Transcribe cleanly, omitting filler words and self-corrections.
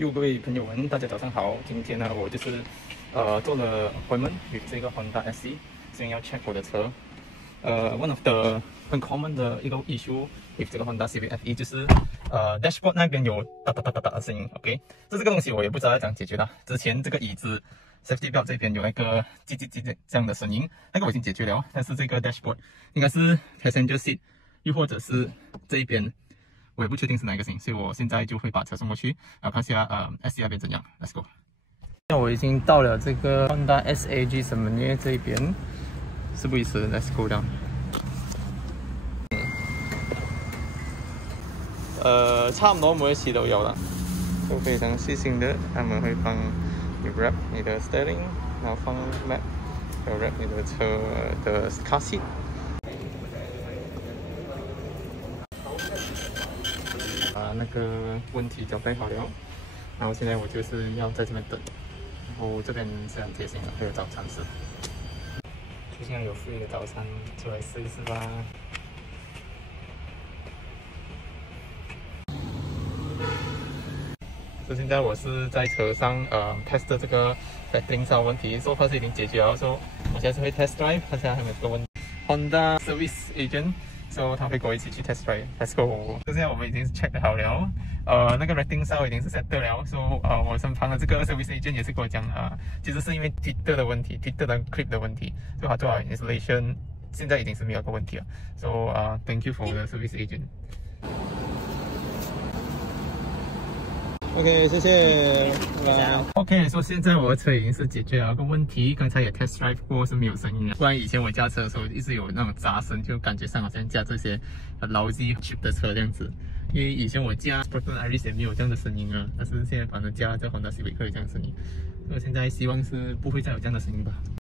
各位朋友们，大家早上好。今天呢，我就是做了 appointment 与这个 Honda SC， 所以要 check 我的车。one of the 很 common 的一个 issue with 这个 Honda Civic FE 就是dashboard 那边有哒哒哒哒哒的声音。OK， 这个东西我也不知道要怎样解决的。之前这个椅子 safety belt 这边有那个叽叽叽叽这样的声音，那个我已经解决了。但是这个 dashboard 应该是 passenger seat， 又或者是这一边。 我也不确定是哪一个型，所以我现在就会把车送过去，看下SC 那边怎样。Let's go。那我已经到了这个 Honda SAG 什么呢？这一边，事不宜迟 ，Let's go down。差不多每一次都有了，都非常细心的，他们会帮你 wrap 你的 steering， 然后放 map， 还有 wrap 你的车的 car seat。 那个问题交代好了，然后现在我就是要在这边等，然后这边是很贴心的，还有早餐吃，就现在有 free 的早餐，出来试一试吧。所以现在我是在车上test 这个 setting 上问题，说话是已经解决了，说我现在是会 test drive， 看下还有没有这个问题。Honda Service Agent。 So 他会跟我一起去 test drive。Let's go。现在我们已经 check 好了，那个 rating 上已经是 set 了。So 我身旁的这个 service agent 也是跟我讲其实是因为 Twitter 的问题 ，Twitter 的 clip 的问题，所以他做好 installation， 现在已经是没有个问题了。So thank you for the service agent。 OK， 谢谢。OK， 说现在我的车已经是解决了个问题，刚才也 test drive 过是没有声音的。不然以前我驾车的时候一直有那种杂声，就感觉上好像驾这些lousy cheap 的车这样子。因为以前我驾 Sportster Iris 也没有这样的声音啊，但是现在反正驾这 Honda Civic 有这样的声音，所以我现在希望是不会再有这样的声音吧。